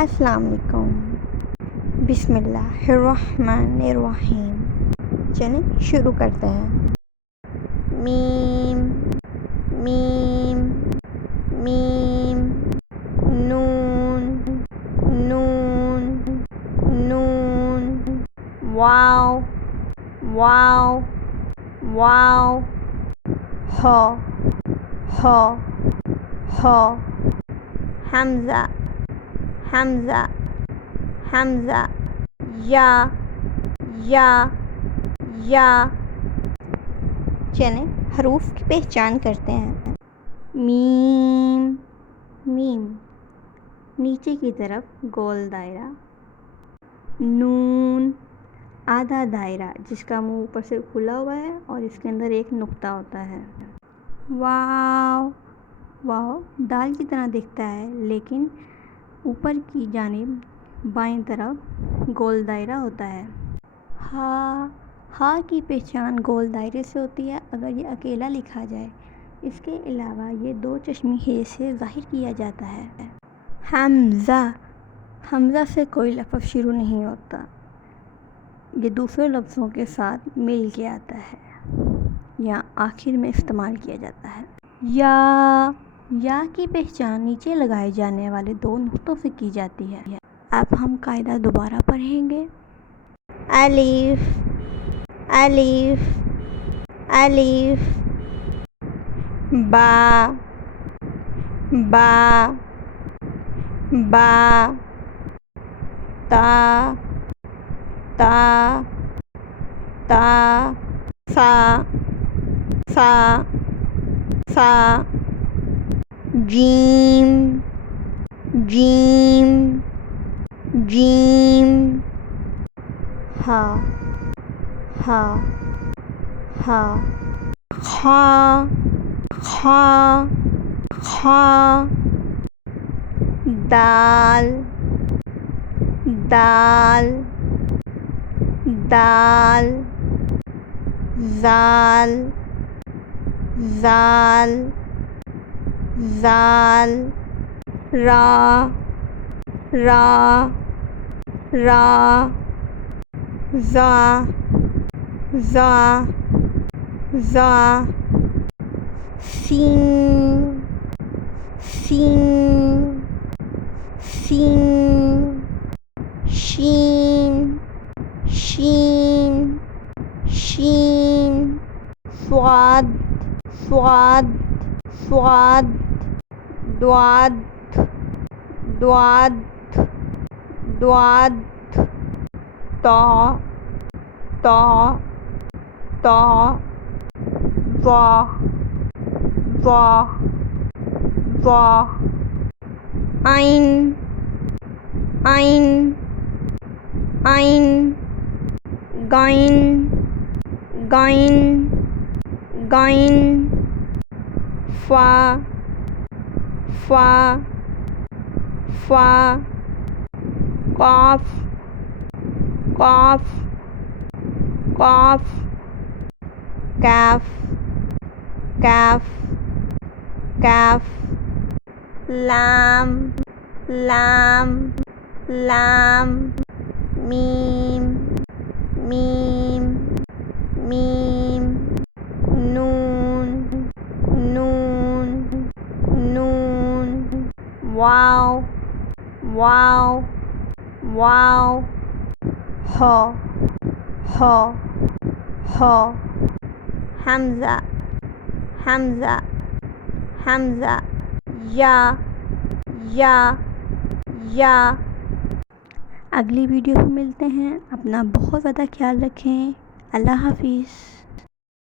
अस्सलाम वालेकुम। बिस्मिल्लाहिर्रहमानिर्रहीम। चलें शुरू करते हैं। मीम मीम मीम नून नून नून वाव वाव वाव ह ह ह हमज़ा हमज़ा हमज़ा या या या। चलें हरूफ की पहचान करते हैं। मीम मीम नीचे की तरफ गोल दायरा। नून आधा दायरा जिसका मुंह ऊपर से खुला हुआ है और इसके अंदर एक नुक्ता होता है। वाव वाव दाल की तरह दिखता है लेकिन ऊपर की जानिब बाईं तरफ गोल दायरा होता है। हा की पहचान गोल दायरे से होती है अगर ये अकेला लिखा जाए। इसके अलावा ये दो चश्मी हे से ज़ाहिर किया जाता है। हमज़ा हमज़ा से कोई लफ्ज़ शुरू नहीं होता, ये दूसरे लफ्ज़ों के साथ मिल के आता है या आखिर में इस्तेमाल किया जाता है। या की पहचान नीचे लगाए जाने वाले दो नुक्तों से की जाती है। अब हम कायदा दोबारा पढ़ेंगे। अलीफ अलीफ अलीफ बा बा बा ता ता ता सा सा सा जीम जीम जीम हा हा हा खा खा खा दाल दाल दाल ज़ाल ज़ाल ज़ाल रा रा रा ज़ा ज़ा ज़ा सीन सीन सीन शीन शीन शीन स्वाद स्वाद स्वाद द्वाद द्वाद द्वाद ता ता ता वाह वाह वाह आइन आइन आइन गाइन गाइन गाइन फा फा फा काफ काफ काफ कैफ कैफ कैफ लाम लाम लाम मीम मीम मीम नून नून नून वाव वाव वाव ह ह ह हमज़ा हमज़ा हमज़ा या या। अगली वीडियो में मिलते हैं। अपना बहुत ज़्यादा ख्याल रखें। अल्लाह हाफिज़।